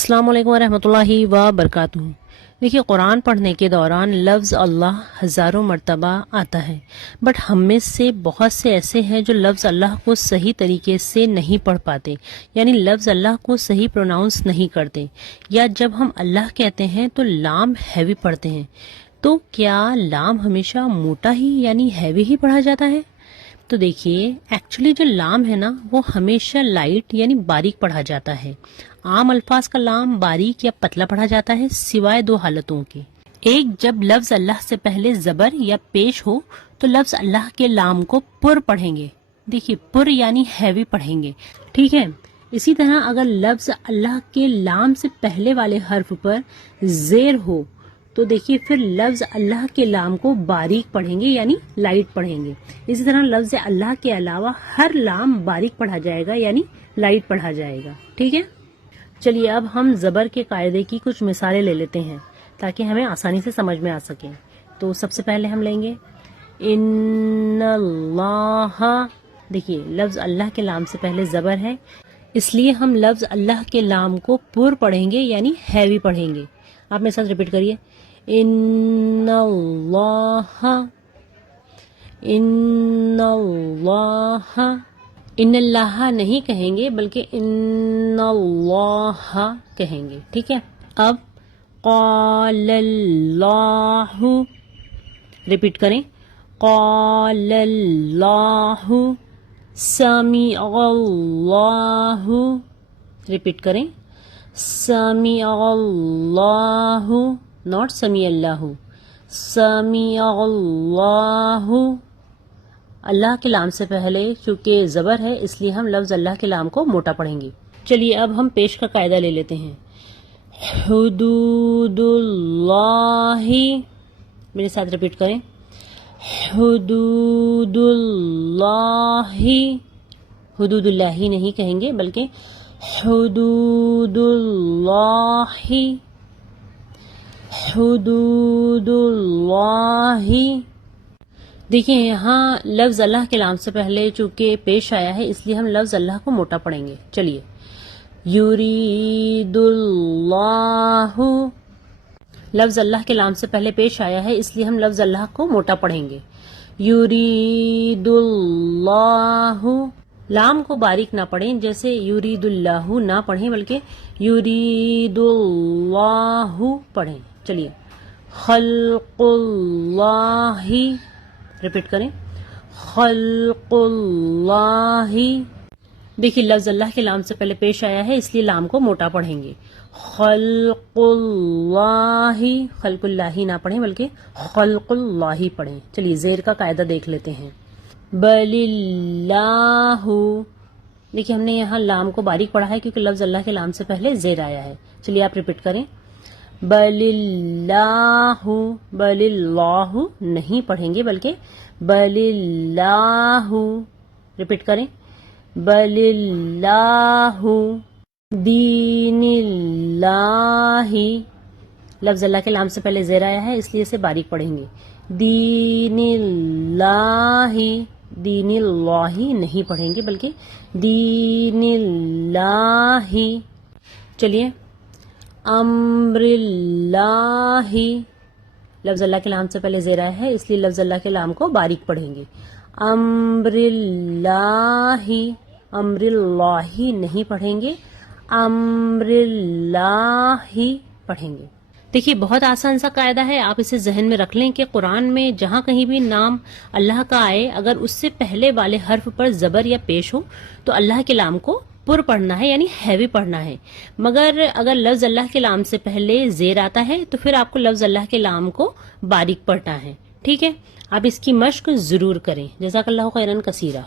السلام علیکم ورحمۃ اللہ وبرکاتہ۔ دیکھیے، قرآن پڑھنے کے دوران لفظ اللہ ہزاروں مرتبہ آتا ہے، بٹ ہم میں سے بہت سے ایسے ہیں جو لفظ اللہ کو صحیح طریقے سے نہیں پڑھ پاتے، یعنی لفظ اللہ کو صحیح پروناؤنس نہیں کرتے، یا جب ہم اللہ کہتے ہیں تو لام ہیوی پڑھتے ہیں۔ تو کیا لام ہمیشہ موٹا ہی یعنی ہیوی ہی پڑھا جاتا ہے؟ تو دیکھیے، ایکچولی جو لام ہے نا وہ ہمیشہ لائٹ یعنی باریک پڑھا جاتا ہے۔ عام الفاظ کا لام باریک یا پتلا پڑھا جاتا ہے، سوائے دو حالتوں کے۔ ایک، جب لفظ اللہ سے پہلے زبر یا پیش ہو تو لفظ اللہ کے لام کو پر پڑھیں گے۔ دیکھیے، پر یعنی ہیوی پڑھیں گے، ٹھیک ہے۔ اسی طرح اگر لفظ اللہ کے لام سے پہلے والے حرف پر زیر ہو تو دیکھیے پھر لفظ اللہ کے لام کو باریک پڑھیں گے یعنی لائٹ پڑھیں گے۔ اسی طرح لفظ اللہ کے علاوہ ہر لام باریک پڑھا جائے گا یعنی لائٹ پڑھا جائے گا، ٹھیک ہے۔ چلیے اب ہم زبر کے قاعدے کی کچھ مثالیں لے لیتے ہیں تاکہ ہمیں آسانی سے سمجھ میں آ سکے۔ تو سب سے پہلے ہم لیں گے ان اللہ۔ دیکھیے، لفظ اللہ کے لام سے پہلے زبر ہے، اس لیے ہم لفظ اللہ کے لام کو پر پڑھیں گے یعنی ہیوی پڑھیں گے۔ آپ میرے ساتھ ریپیٹ کریے، ان اللہ، ان اللہ۔ ان اللہ نہیں کہیں گے بلکہ ان اللہ کہیں گے، ٹھیک ہے۔ اب قال اللہ، ریپیٹ کریں، قال اللہ۔ سمع اللہ، ریپیٹ کریں، سمع اللہ، ناٹ سمیع اللہ، سمع اللہ۔ اللہ کے لام سے پہلے چونکہ زبر ہے اس لیے ہم لفظ اللہ کے لام کو موٹا پڑھیں گے۔ چلیے اب ہم پیش کا قاعدہ لے لیتے ہیں۔ حدود اللہ، میرے ساتھ ریپیٹ کریں، حدود اللہ۔ حدود اللہ ہی نہیں کہیں گے بلکہ حدود اللہ، حدود اللہ۔ دیکھیں، یہاں لفظ اللہ کے لام سے پہلے چونکہ پیش آیا ہے اس لیے ہم لفظ اللہ کو موٹا پڑھیں گے۔ چلیے، یرید اللہ۔ لفظ اللہ کے لام سے پہلے پیش آیا ہے اس لیے ہم لفظ اللہ کو موٹا پڑھیں گے، یرید اللہ۔ لام کو باریک نہ پڑھیں، جیسے یرید اللہ نہ پڑھیں بلکہ یرید اللہ پڑھیں۔ چلیے، خلق اللہ، ریپیٹ کریں، خلق اللہ۔ دیکھیے، لفظ اللہ کے لام سے پہلے پیش آیا ہے اس لیے لام کو موٹا پڑھیں گے، خلق اللہ۔ خلق اللہ نہ پڑھیں بلکہ خلق اللہ پڑھیں۔ چلیے، زیر کا قاعدہ دیکھ لیتے ہیں، بل اللہ۔ دیکھیے، ہم نے یہاں لام کو باریک پڑھا ہے کیونکہ لفظ اللہ کے لام سے پہلے زیر آیا ہے۔ چلیے آپ ریپیٹ کریں، بل اللہ۔ بل اللہ نہیں پڑھیں گے بلکہ بل اللہ، ریپیٹ کریں، بل اللہ۔ دین اللہ۔ لفظ اللہ کے لام سے پہلے زیر آیا ہے اس لیے اسے باریک پڑھیں گے، دین اللہ۔ دین اللہ نہیں پڑھیں گے بلکہ دین اللہ۔ چلیے، امر اللہ۔ لفظ اللہ کے لام سے پہلے زیر آیا ہے اس لیے لفظ اللہ کے لام کو باریک پڑھیں گے، امر اللہ۔ امر اللہ نہیں پڑھیں گے، امر اللہ پڑھیں گے۔ دیکھیے، بہت آسان سا قاعدہ ہے، آپ اسے ذہن میں رکھ لیں کہ قرآن میں جہاں کہیں بھی نام اللہ کا آئے، اگر اس سے پہلے والے حرف پر زبر یا پیش ہو تو اللہ کے لام کو پر پڑھنا ہے یعنی ہیوی پڑھنا ہے، مگر اگر لفظ اللہ کے لام سے پہلے زیر آتا ہے تو پھر آپ کو لفظ اللہ کے لام کو باریک پڑھنا ہے، ٹھیک ہے۔ آپ اس کی مشق ضرور کریں۔ جزاک اللہ خیرن کثیرہ۔